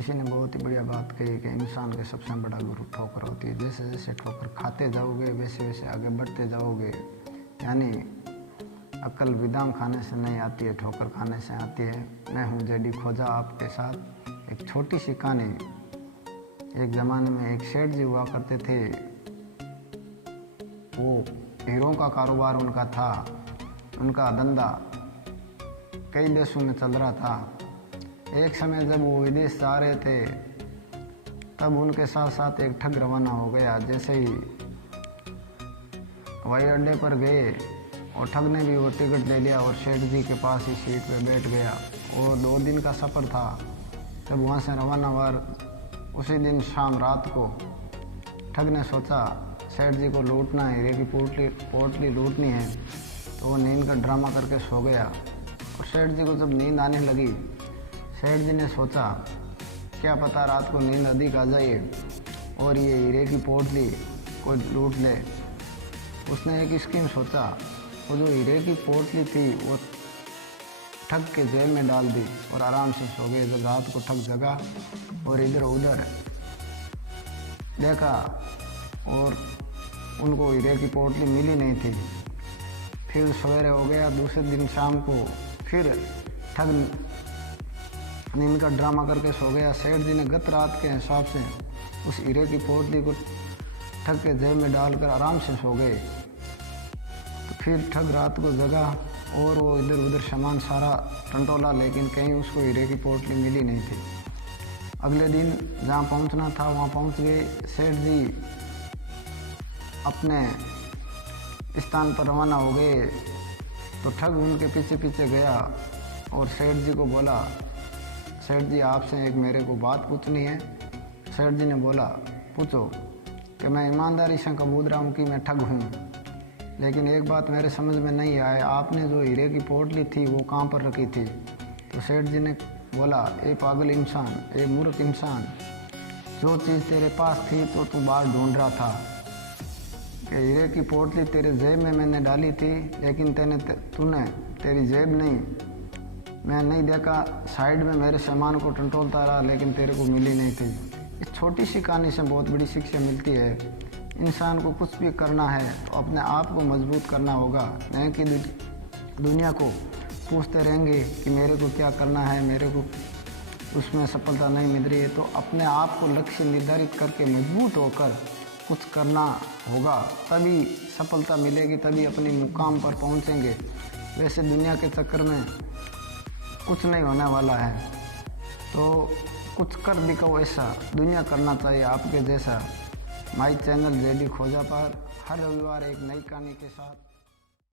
किसी ने बहुत ही बढ़िया बात कही कि इंसान के सबसे बड़ा गुरु ठोकर होती है। जैसे जैसे ठोकर खाते जाओगे वैसे वैसे आगे बढ़ते जाओगे। यानी अक्ल बादाम खाने से नहीं आती है, ठोकर खाने से आती है। मैं हूँ जेडी खोजा आपके साथ एक छोटी सी कहानी। एक ज़माने में एक सेठ जी हुआ करते थे। वो हीरों का कारोबार उनका था। उनका धंधा कई देशों में चल रहा था। एक समय जब वो विदेश जा रहे थे तब उनके साथ साथ एक ठग रवाना हो गया। जैसे ही हवाई अड्डे पर गए और ठग ने भी वो टिकट ले लिया और सेठ जी के पास ही सीट पे बैठ गया। और 2 दिन का सफ़र था। जब वहाँ से रवाना हुआ उसी दिन शाम रात को ठग ने सोचा सेठ जी को लूटना है, हीरे की पोटली लूटनी है। तो वो नींद का ड्रामा करके सो गया। और सेठ जी को जब नींद आने लगी, सेठ जी ने सोचा क्या पता रात को नींद अधिक आ जाए और ये हीरे की पोटली कोई लूट ले। उसने एक स्कीम सोचा। वो जो हीरे की पोटली थी वो ठग के जेब में डाल दी और आराम से सो गए। जब रात को ठग जगा और इधर उधर देखा और उनको हीरे की पोटली मिली नहीं थी। फिर सवेरे हो गया। दूसरे दिन शाम को फिर ठग नींद का ड्रामा करके सो गया। सेठ जी ने गत रात के हिसाब से उस हीरे की पोटली को ठग के जेब में डालकर आराम से सो गए। तो फिर ठग रात को जगा और वो इधर उधर सामान सारा टंटोला, लेकिन कहीं उसको हीरे की पोटली मिली नहीं थी। अगले दिन जहाँ पहुँचना था वहाँ पहुँच गए। सेठ जी अपने स्थान पर रवाना हो गए तो ठग उनके पीछे पीछे गया और सेठ जी को बोला, सेठ जी आपसे एक मेरे को बात पूछनी है। सेठ जी ने बोला पूछो। कि मैं ईमानदारी से कबूल रहा हूँ कि मैं ठग हूँ, लेकिन एक बात मेरे समझ में नहीं आया, आपने जो हीरे की पोटली थी वो कहाँ पर रखी थी। तो सेठ जी ने बोला ए पागल इंसान, ए मूर्ख इंसान, जो चीज़ तेरे पास थी तो तू बाहर ढूंढ रहा था। कि हीरे की पोटली तेरे जेब में मैंने डाली थी, लेकिन तूने तेरी जेब नहीं, मैं नहीं देखा, साइड में मेरे सामान को टंटोलता रहा, लेकिन तेरे को मिली नहीं थी। इस छोटी सी कहानी से बहुत बड़ी शिक्षा मिलती है। इंसान को कुछ भी करना है तो अपने आप को मजबूत करना होगा, नहीं कि दुनिया को पूछते रहेंगे कि मेरे को क्या करना है, मेरे को उसमें सफलता नहीं मिल रही है। तो अपने आप को लक्ष्य निर्धारित करके मजबूत होकर कुछ करना होगा, तभी सफलता मिलेगी, तभी अपने मुकाम पर पहुंचेंगे। वैसे दुनिया के चक्कर में कुछ नहीं होने वाला है, तो कुछ कर दिखाओ, ऐसा दुनिया करना चाहिए आपके जैसा। माई चैनल जेडी खोजा पर हर रविवार एक नई कहानी के साथ